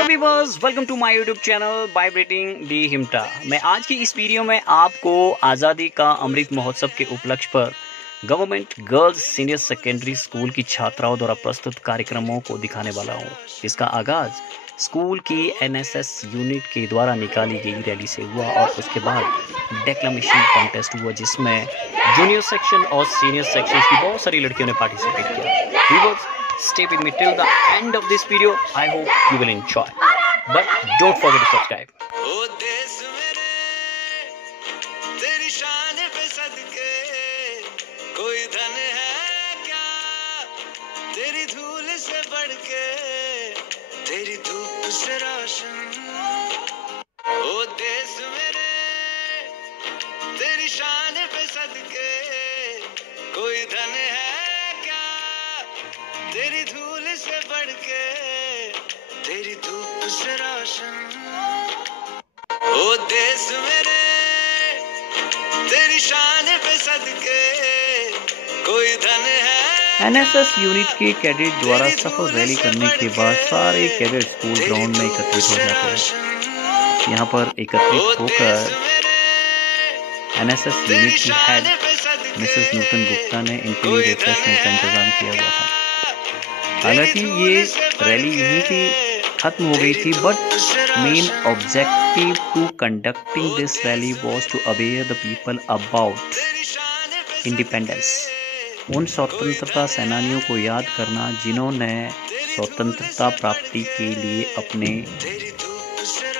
Hello viewers, welcome to my YouTube channel vibrating the Himta. मैं आज की इस वीडियो में आपको आज़ादी का अमृत महोत्सव के उपलक्ष्य पर government girls senior secondary school की छात्राओं द्वारा प्रस्तुत कार्यक्रमों को दिखाने वाला हूं। इसका आगाज स्कूल की एनएसएस यूनिट के द्वारा निकाली गई रैली से हुआ और उसके बाद डेक्लामेशन कॉन्टेस्ट हुआ, जिसमें जूनियर सेक्शन और सीनियर सेक्शन की बहुत सारी लड़कियों ने पार्टिसिपेट किया। Viewers, stay with me till the end of this video. I hope you will enjoy, but don't forget to subscribe. ओ देश मेरे तेरी शान पे सदके कोई धन है क्या तेरी धूल से बढ़ के तेरी धूप से रोशन। ओ देश मेरे तेरी शान पे सदके कोई धन है तेरी धूल से बढ़ के तेरी धूप से रोशन। ओ देश मेरे तेरी शान पे सदके कोई धन है। एनएसएस यूनिट के कैडेट द्वारा सफल रैली करने के बाद सारे कैडेट स्कूल ग्राउंड में एकत्रित हो जाते हैं। यहाँ पर एकत्रित होकर एनएसएस यूनिट की हेड मिसेस नूतन गुप्ता ने इनके लिए रिफ्रेशमेंट का इंतजाम किया हुआ था। हालांकि ये रैली यहीं पे खत्म हो गई थी, but main objective to conducting this rally was to aware the people about independence. उन स्वतंत्रता सेनानियों को याद करना जिन्होंने स्वतंत्रता प्राप्ति के लिए अपने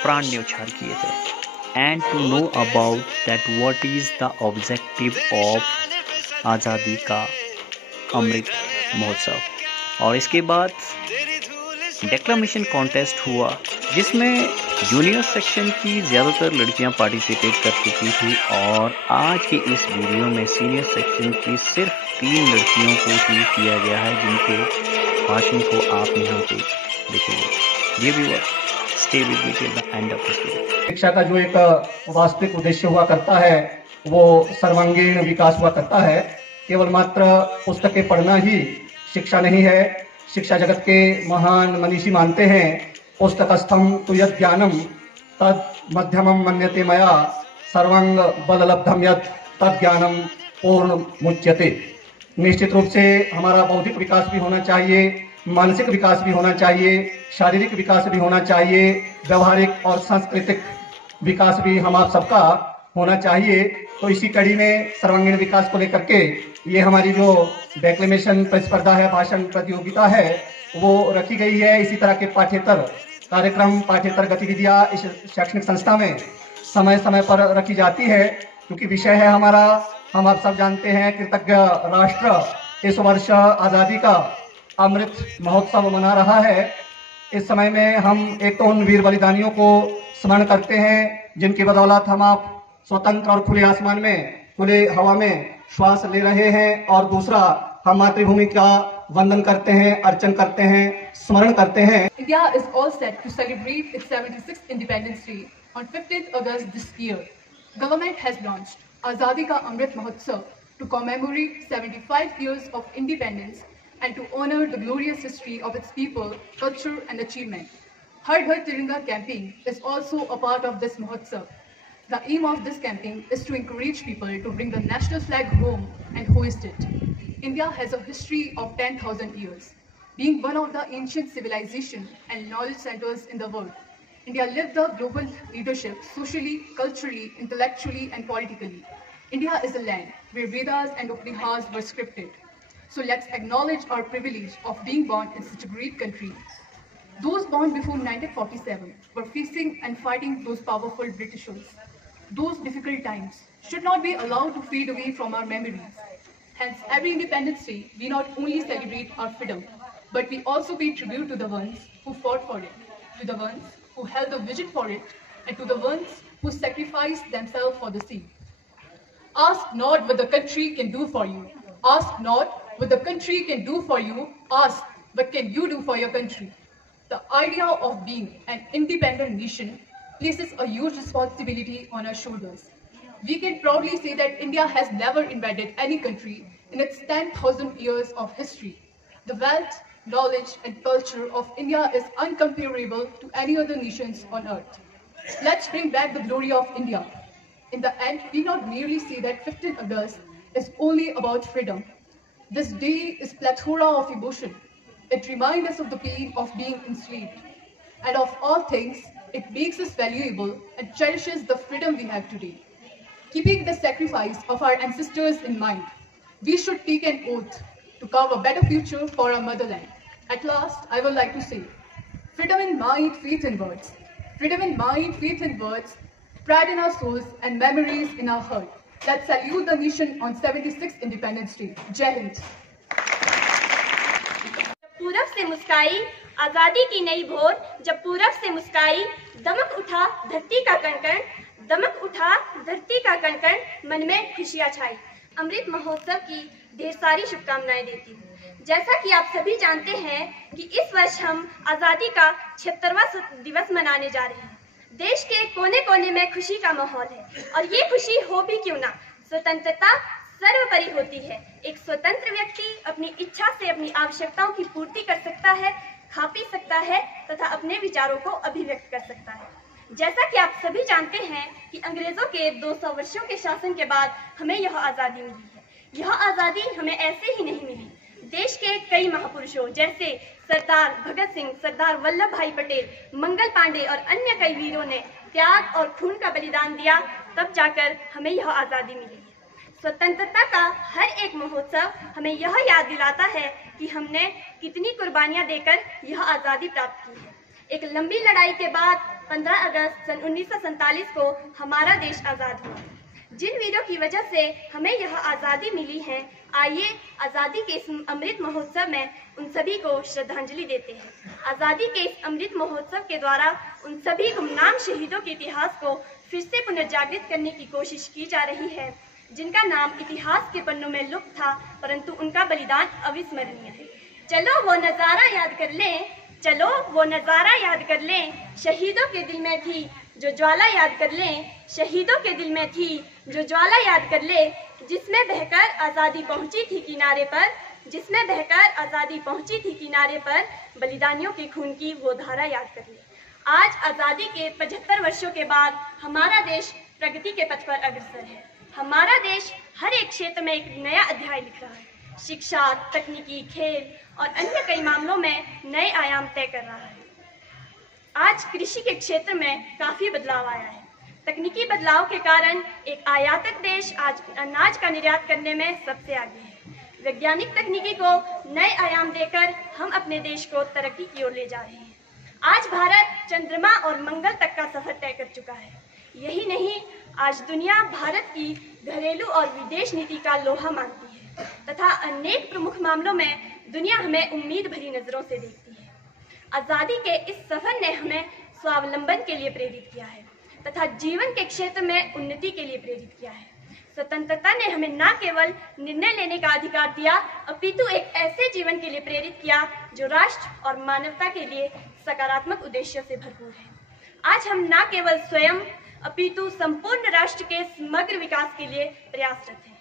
प्राण न्यौछावर किए थे, and to know about that what is the objective of आज़ादी का अमृत महोत्सव। और इसके बाद डेक्लामेशन कॉन्टेस्ट हुआ, जिसमें जूनियर सेक्शन की ज़्यादातर लड़कियां पार्टिसिपेट कर चुकी थी, और आज की इस वीडियो में सीनियर सेक्शन की सिर्फ 3 लड़कियों को ही किया गया है, जिनके भाषण को आप यहाँ पे देखेंगे। ये viewers, stay with me till the end of this video. शिक्षा का जो एक वास्तविक उद्देश्य हुआ करता है वो सर्वांगीण विकास हुआ करता है। केवल मात्र पुस्तकें पढ़ना ही शिक्षा नहीं है। शिक्षा जगत के महान मनीषी मानते हैं, पुस्तकस्थम तु यत् ज्ञानम तद मध्यमम मन्यते मया सर्वंग बललब्धम यत् तद ज्ञानम पूर्ण मुच्यते। निश्चित रूप से हमारा बौद्धिक विकास भी होना चाहिए, मानसिक विकास भी होना चाहिए, शारीरिक विकास भी होना चाहिए, व्यवहारिक और सांस्कृतिक विकास भी हम आप सबका होना चाहिए। तो इसी कड़ी में सर्वांगीण विकास को लेकर के ये हमारी जो डेक्लेमेशन प्रतिस्पर्धा है, भाषण प्रतियोगिता है, वो रखी गई है। इसी तरह के पाठ्येतर कार्यक्रम, पाठ्येतर गतिविधियां इस शैक्षणिक संस्था में समय समय पर रखी जाती है, क्योंकि विषय है हमारा, हम आप सब जानते हैं, कृतज्ञ राष्ट्र इस वर्ष आज़ादी का अमृत महोत्सव मना रहा है। इस समय में हम एक तो उन वीर बलिदानियों को स्मरण करते हैं जिनकी बदौलत हम आप स्वतंत्र और खुले आसमान में, खुले हवा में श्वास ले रहे हैं, और दूसरा हम मातृभूमि का वंदन करते हैं, अर्चन करते हैं, स्मरण करते हैं। India is all set to celebrate its 76th Independence Day on 15th August this year. Government has launched Azadi Ka Amrit Mahotsav to commemorate 75 years of independence and to honor the glorious history of its people, culture and achievement. Har Ghar Tiranga campaign is also a part of this Mahotsav. The aim of this campaign is to encourage people to bring the national flag home and hoist it. India has a history of 10,000 years, being one of the ancient civilizations and knowledge centers in the world. India lived the global leadership socially, culturally, intellectually and politically. India is a land where Vedas and Upanishads were scripted. So let's acknowledge our privilege of being born in such a great country. Those born before 1947 were facing and fighting those powerful Britishers. Those difficult times should not be allowed to fade away from our memories. Hence, every Independence Day, we not only celebrate our freedom, but we also pay tribute to the ones who fought for it, to the ones who held the vision for it, and to the ones who sacrificed themselves for the same. Ask not what the country can do for you. Ask not what the country can do for you. Ask what can you do for your country. The idea of being an independent nation places a huge responsibility on our shoulders. We can proudly say that India has never invaded any country in its 10,000 years of history. The wealth, knowledge and culture of India is incomparable to any other nations on earth. Let's bring back the glory of India. In the end, we not merely say that 15th August is only about freedom. This day is plethora of emotion. It reminds us of the pain of being enslaved. And of all things, it makes us valuable and cherishes the freedom we have today. Keeping the sacrifice of our ancestors in mind, we should take an oath to carve a better future for our motherland. At last, I would like to say, freedom in mind, faith in words. Freedom in mind, faith in words, pride in our souls and memories in our heart. Let's salute the nation on 76th Independence Day. Jai Hind. पूरब से मुस्काई आजादी की नई भोर, जब पूरब से मुस्काई दमक उठा धरती का कणकण, दमक उठा धरती का कणकण, मन में खुशियां छाई। अमृत महोत्सव की ढेर सारी शुभकामनाएं देती हूँ। जैसा कि आप सभी जानते हैं कि इस वर्ष हम आजादी का 76वां दिवस मनाने जा रहे हैं। देश के कोने कोने में खुशी का माहौल है और ये खुशी हो भी क्यों ना, स्वतंत्रता सर्वोपरि होती है। एक स्वतंत्र व्यक्ति अपनी इच्छा से अपनी आवश्यकताओं की पूर्ति कर सकता है, खा पी सकता है तथा अपने विचारों को अभिव्यक्त कर सकता है। जैसा कि आप सभी जानते हैं कि अंग्रेजों के 200 वर्षों के शासन के बाद हमें यह आजादी मिली है। यह आजादी हमें ऐसे ही नहीं मिली। देश के कई महापुरुषों जैसे सरदार भगत सिंह, सरदार वल्लभ भाई पटेल, मंगल पांडे और अन्य कई वीरों ने त्याग और खून का बलिदान दिया, तब जाकर हमें यह आजादी मिली है। स्वतंत्रता का हर एक महोत्सव हमें यह याद दिलाता है कि हमने कितनी कुर्बानियां देकर यह आजादी प्राप्त की है। एक लंबी लड़ाई के बाद 15 अगस्त सन 1947 को हमारा देश आजाद हुआ। जिन वीरों की वजह से हमें यह आजादी मिली है, आइए आजादी के इस अमृत महोत्सव में उन सभी को श्रद्धांजलि देते हैं। आजादी के इस अमृत महोत्सव के द्वारा उन सभी गुमनाम शहीदों के इतिहास को फिर से पुनर्जागृत करने की कोशिश की जा रही है, जिनका नाम इतिहास के पन्नों में लुप्त था, परंतु उनका बलिदान अविस्मरणीय है। चलो वो नजारा याद कर लें, चलो वो नजारा याद कर लें, शहीदों के दिल में थी जो ज्वाला याद कर लें, शहीदों के दिल में थी जो ज्वाला याद कर ले, जिसमें बहकर आजादी पहुंची थी किनारे पर, जिसमें बहकर आजादी पहुंची थी किनारे पर, बलिदानियों के खून की वो धारा याद कर ले। आज आजादी के 75 वर्षों के बाद हमारा देश प्रगति के पथ पर अग्रसर है। हमारा देश हर एक क्षेत्र में एक नया अध्याय लिख रहा है। शिक्षा, तकनीकी, खेल और अन्य कई मामलों में नए आयाम तय कर रहा है। आज कृषि के क्षेत्र में काफी बदलाव आया है। तकनीकी बदलाव के कारण एक आयातक देश आज अनाज का निर्यात करने में सबसे आगे है। वैज्ञानिक तकनीकी को नए आयाम देकर हम अपने देश को तरक्की की ओर ले जा रहे हैं। आज भारत चंद्रमा और मंगल तक का सफर तय कर चुका है। यही नहीं, आज दुनिया भारत की घरेलू और विदेश नीति का लोहा मानती है तथा अनेक प्रमुख मामलों में दुनिया हमें उम्मीद भरी नजरों से देखती है। आजादी के इस सफर ने हमें स्वावलंबन के लिए प्रेरित किया है तथा जीवन के क्षेत्र में उन्नति के लिए प्रेरित किया है। स्वतंत्रता ने हमें न केवल निर्णय लेने का अधिकार दिया, अपितु एक ऐसे जीवन के लिए प्रेरित किया जो राष्ट्र और मानवता के लिए सकारात्मक उद्देश्यों से भरपूर है। आज हम न केवल स्वयं अपितु संपूर्ण राष्ट्र के समग्र विकास के लिए प्रयासरत हैं।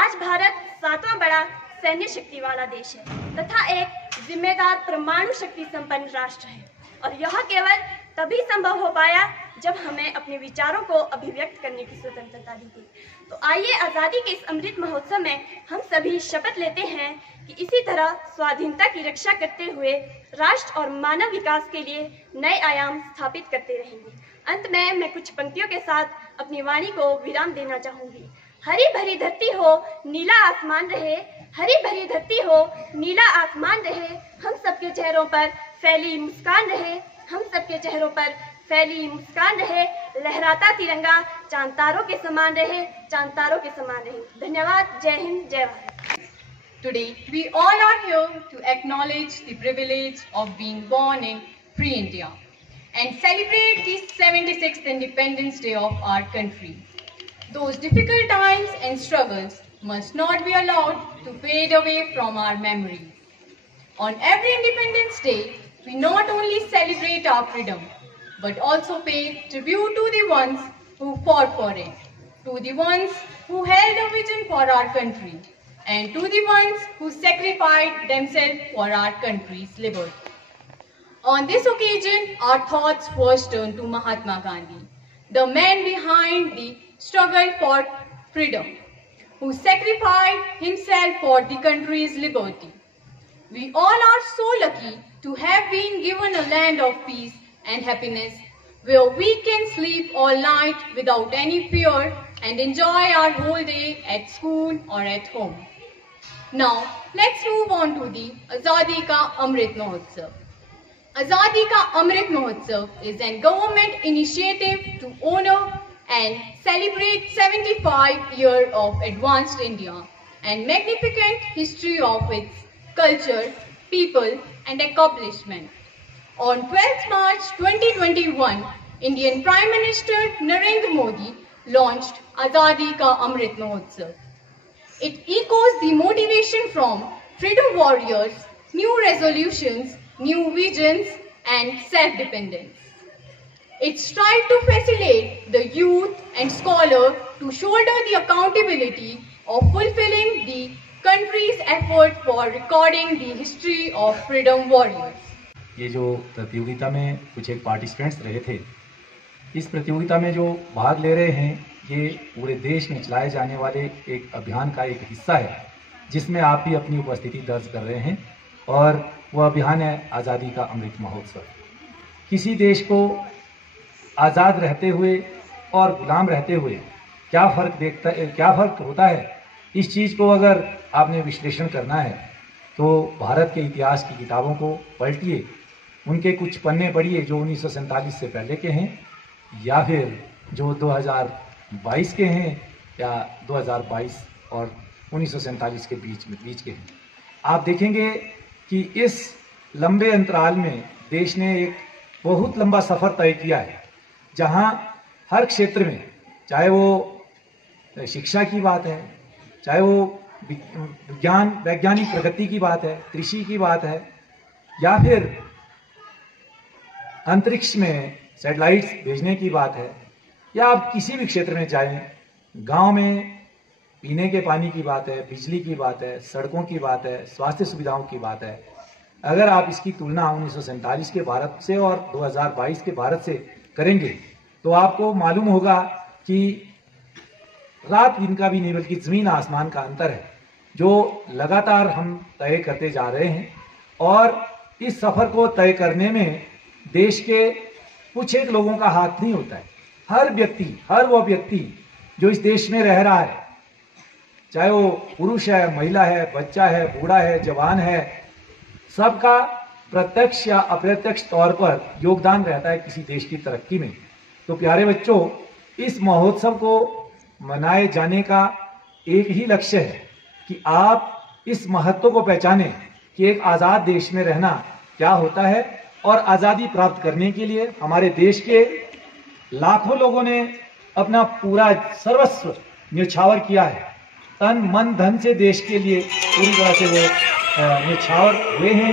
आज भारत 7वां बड़ा सैन्य शक्ति वाला देश है तथा एक जिम्मेदार परमाणु शक्ति संपन्न राष्ट्र है, और यह केवल तभी संभव हो पाया जब हमें अपने विचारों को अभिव्यक्त करने की स्वतंत्रता दी गई। तो आइए आजादी के इस अमृत महोत्सव में हम सभी शपथ लेते हैं कि इसी तरह स्वाधीनता की रक्षा करते हुए राष्ट्र और मानव विकास के लिए नए आयाम स्थापित करते रहेंगे। अंत में मैं कुछ पंक्तियों के साथ अपनी वाणी को विराम देना चाहूंगी। हरी भरी धरती हो, नीला आसमान रहे, हरी भरी धरती हो, नीला आसमान रहे, हम सबके चेहरों पर फैली मुस्कान रहे, हम सबके चेहरों पर फैली मुस्कान रहे, लहराता तिरंगा चांद तारों के समान रहे, चांद तारों के समान रहे। धन्यवाद। जय हिंद, जय Bharat. Today, we all are here to acknowledge the privilege of being born in free India and celebrate the 76th Independence Day of our country. Those difficult times and struggles must not be allowed to fade away from our memory. On every Independence Day, we not only celebrate our freedom, but also pay tribute to the ones who fought for it, to the ones who held a vision for our country, and to the ones who sacrificed themselves for our country's liberty. On this occasion, our thoughts first turn to Mahatma Gandhi, the man behind the struggle for freedom, who sacrificed himself for the country's liberty. We all are so lucky to have been given a land of peace and happiness, where we can sleep all night without any fear and enjoy our whole day at school or at home. Now, let's move on to the Azadi Ka Amrit Mahotsav. Azadi Ka Amrit Mahotsav is a government initiative to honor and celebrate 75 years of advanced India and magnificent history of its culture, people and accomplishment. On 12th March 2021, Indian Prime Minister Narendra Modi launched Azadi Ka Amrit Mahotsav. It echoes the motivation from freedom warriors, new resolutions, new visions and self-dependence. It strives to facilitate the youth and scholar to shoulder the accountability of fulfilling the country's effort for recording the history of freedom warriors. ये जो प्रतियोगिता में कुछ एक participants रहे थे, इस प्रतियोगिता में जो भाग ले रहे हैं ये पूरे देश में चलाए जाने वाले एक अभियान का एक हिस्सा है, जिसमें आप भी अपनी उपस्थिति दर्ज कर रहे हैं और वह अभियान है आज़ादी का अमृत महोत्सव। किसी देश को आज़ाद रहते हुए और गुलाम रहते हुए क्या फ़र्क होता है, इस चीज़ को अगर आपने विश्लेषण करना है तो भारत के इतिहास की किताबों को पलटिए, उनके कुछ पन्ने पढ़िए जो 1947 से पहले के हैं या फिर जो 2022 के हैं या 2022 और 1947 के बीच के हैं। आप देखेंगे कि इस लंबे अंतराल में देश ने एक बहुत लंबा सफ़र तय किया है, जहां हर क्षेत्र में, चाहे वो शिक्षा की बात है, चाहे वो वैज्ञानिक प्रगति की बात है, कृषि की बात है, या फिर अंतरिक्ष में सैटेलाइट्स भेजने की बात है, या आप किसी भी क्षेत्र में जाएं, गांव में पीने के पानी की बात है, बिजली की बात है, सड़कों की बात है, स्वास्थ्य सुविधाओं की बात है। अगर आप इसकी तुलना 1947 के भारत से और 2022 के भारत से करेंगे तो आपको मालूम होगा कि रात दिन का भी नहीं बल्कि जमीन आसमान का अंतर है, जो लगातार हम तय करते जा रहे हैं। और इस सफर को तय करने में देश के कुछ एक लोगों का हाथ नहीं होता है। हर वो व्यक्ति जो इस देश में रह रहा है, चाहे वो पुरुष है, महिला है, बच्चा है, बूढ़ा है, जवान है, सबका प्रत्यक्ष या अप्रत्यक्ष तौर पर योगदान रहता है किसी देश की तरक्की में। तो प्यारे बच्चों, इस महोत्सव को मनाए जाने का एक ही लक्ष्य है कि आप इस महत्व को पहचानें कि एक आज़ाद देश में रहना क्या होता है, और आज़ादी प्राप्त करने के लिए हमारे देश के लाखों लोगों ने अपना पूरा सर्वस्व न्यौछावर किया है। तन मन धन से देश के लिए पूरी तरह से वो न्यौछावर हुए हैं